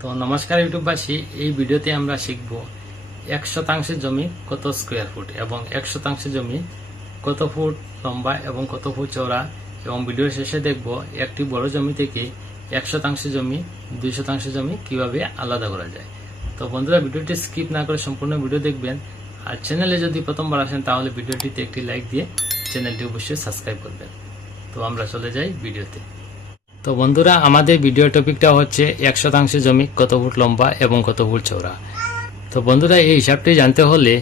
তো নমস্কার ইউটিউববাসী, এই ভিডিওতে আমরা শিখব 1% জমি কত স্কয়ার ফুট এবং 1% জমি কত ফুট লম্বা এবং কত ফুট চওড়া, এবং ভিডিও শেষে দেখব একটি বড় জমি থেকে 1% জমি 2% জমি কিভাবে আলাদা করা যায়। তো বন্ধুরা, ভিডিওটি স্কিপ না করে সম্পূর্ণ ভিডিও দেখবেন। আর চ্যানেলে যদি প্রথমবার আসেন তাহলে ভিডিওটিতে একটি লাইক দিয়ে চ্যানেলটি অবশ্যই সাবস্ক্রাইব করবেন। তো আমরা চলে যাই ভিডিওতে। তো বন্ধুরা, আমাদের ভিডিও টপিকটা হচ্ছে 1% জমি কত ফুট লম্বা এবং কত ফুট চওড়া। তো বন্ধুরা, এই হিসাবটি জানতে হলে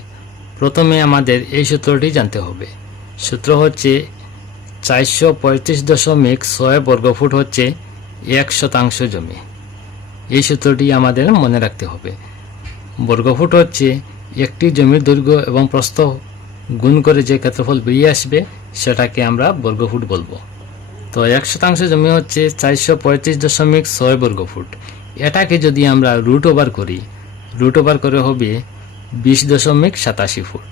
প্রথমে আমাদের এই সূত্রটি জানতে হবে। সূত্র হচ্ছে 435.6 বর্গফুট হচ্ছে 1% জমি। এই সূত্রটি আমাদের মনে রাখতে হবে। বর্গফুট হচ্ছে একটি জমির দৈর্ঘ্য এবং প্রস্থ গুণ করে যে ক্ষেত্রফল বেরিয়ে আসবে সেটাকে আমরা বর্গফুট বলবো। তো 1% জমি হচ্ছে 435.6 বর্গফুট। এটাকে যদি আমরা রুট ওভার করি, রুট ওভার করে হবে 20.87 ফুট।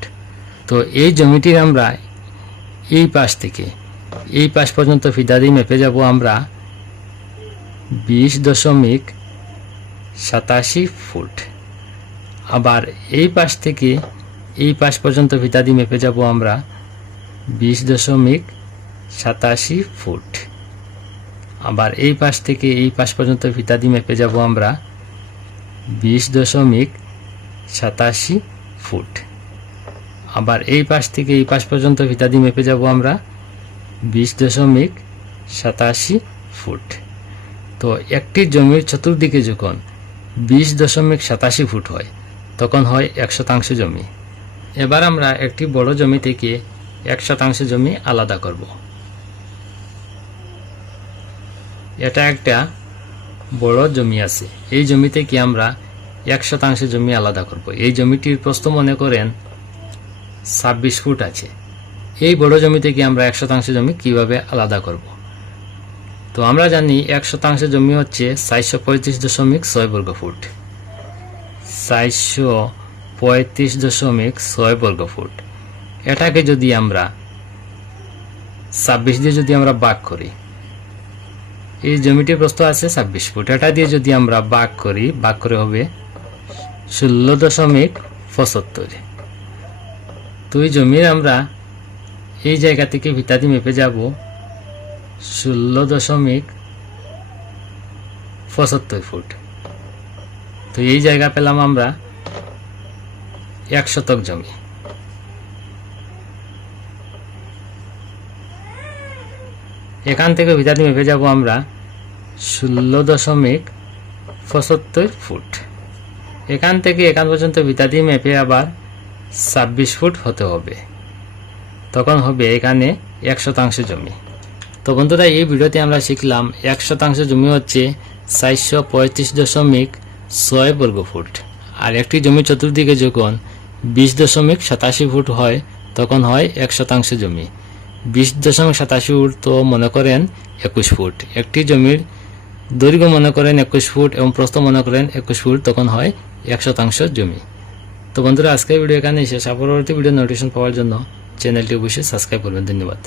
তো এই জমিটির আমরা এই পাশ থেকে এই পাশ পর্যন্ত ফিতা দিয়ে মেপে যাব আমরা 20.87 ফুট। আবার এই পাশ থেকে এই পাশ পর্যন্ত ফিতা দিয়ে মেপে যাব আমরা 20.87 ফুট। আবার এই পাশ থেকে এই পাশ পর্যন্ত ফিতা দিয়ে মেপে যাব আমরা 20.87 ফুট। আবার এই পাশ থেকে এই পাশ পর্যন্ত ফিতা দিয়ে মেপে যাব আমরা 20.87 ফুট। তো একটি জমির চতুর্দিকে যখন 20.87 ফুট হয় তখন হয় 1% জমি। এবার আমরা একটি বড় জমি থেকে 1% জমি আলাদা করব। এটা একটা বড় জমি আছে, এই জমি থেকে আমরা 1% জমি আলাদা করব। এই জমিটির প্রস্থ মনে করেন 26 ফুট আছে। এই বড় জমি থেকে আমরা 1% জমি কিভাবে আলাদা করব? তো আমরা জানি 1% জমি হচ্ছে 435.6 বর্গফুট। 435.6 বর্গফুট। এটাকে যদি আমরা 26 দিয়ে যদি আমরা ভাগ করি, এই জমিটির প্রস্থ আছে 26 ফুট, এটা দিয়ে যদি আমরা ভাগ করি, ভাগ করে হবে 16.75। তো এই জমির আমরা এই জায়গা থেকে ভিতা দিয়ে মেপে যাব 16.75 ফুট। তো এই জায়গা পেলাম আমরা 1 শতক জমি। এখান থেকে ভিতা দিয়ে মেপে যাব আমরা 16.75 ফুট। এখান থেকে এখান পর্যন্ত ভিতা দিয়ে মেপে আবার 26 ফুট হতে হবে, তখন হবে এখানে 1% জমি। তো বন্ধুরা, এই ভিডিওতে আমরা শিখলাম 1% জমি হচ্ছে 435.6 বর্গফুট। আর একটি জমি চতুর্দিকে যখন 20.87 ফুট হয় তখন হয় 1% জমি। 20.87 ফুট তো মনে করেন 21 ফুট। একটি জমির দৈর্ঘ্য মনে করেন 21 ফুট এবং প্রস্থ মনে করেন 21 ফুট, তখন হয় 1% জমি। তো বন্ধুরা, আজকের ভিডিও এখানেই শেষ। পরবর্তী ভিডিও নোটিফিকেশন পাওয়ার জন্য চ্যানেলটি অবশ্যই সাবস্ক্রাইব করবেন। ধন্যবাদ।